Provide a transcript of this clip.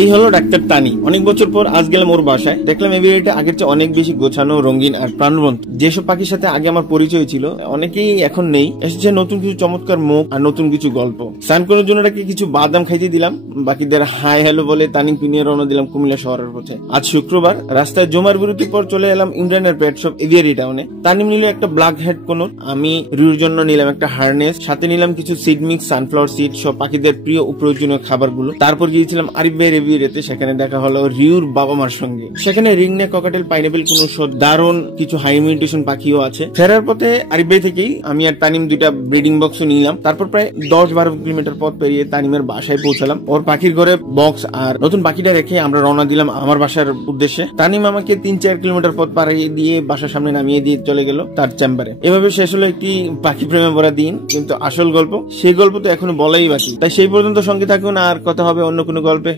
এই হলো ডাক্তার তানি। অনেক বছর পর আজ গেলাম ওর বাসায়, দেখলাম এভিয়ারিটা আগের চেয়ে অনেক বেশি গোছানো, রঙিন আর প্রাণবন্ত। যেসব পাখির সাথে আগে আমার পরিচয় ছিল অনেকেই এখন নেই, এসেছে নতুন কিছু চমৎকার মুখ আর নতুন কিছু গল্প। স্নান করার জন্য কিছু বাদাম খাইতে দিলাম, বাকিদের হাই হ্যালো বলে তানিমকে নিয়ে রওনা দিলাম কুমিল্লা শহরের পথে। আজ শুক্রবার, রাস্তায় জমার বিরতির পর চলে এলাম ইমরানের পেট শপ এভিয়ারি টাউনে। তানিম নিল একটা ব্ল্যাক হেড কোনোর, আমি রিউর জন্য নিলাম একটা হারনেস, সাথে নিলাম কিছু সিড মিক্স, সানফ্লাওয়ার সিড, সব পাখিদের প্রিয় ও প্রয়োজনীয় খাবারগুলো। তারপর গিয়েছিলাম আরিফ ভাইয়ের এভিয়ারিতে, সেখানে দেখা হলো রিউর বাবা মার সঙ্গে। সেখানে রিংনেক, ককাটেল, পাইনাপেল কোন দারুণ কিছু হাই ইমিউটেশন পাখিও আছে। ফেরার পথে আরিফ ভাই থেকেই আমি আর তানিম দুইটা ব্রিডিং বক্স নিলাম। তারপর প্রায় 10-12 কিলোমিটার পথ পেরিয়ে তানিমের বাসায় পৌঁছালাম। ওর পাখির ঘরে বক্স আর নতুন পাখিটা রেখে আমরা রওনা দিলাম আমার বাসার উদ্দেশ্যে। তানিম আমাকে 3-4 কিলোমিটার পথ পাড়িয়ে দিয়ে বাসার সামনে নামিয়ে দিয়ে চলে গেল তার চেম্বারে। এভাবে শেষ হলো একটি পাখি প্রেমে ভরা দিন, কিন্তু আসল গল্প, সেই গল্প তো এখনো বলাই বাকি। তাই সেই পর্যন্ত সঙ্গে থাকুন, আর কথা হবে অন্য কোনো গল্পে।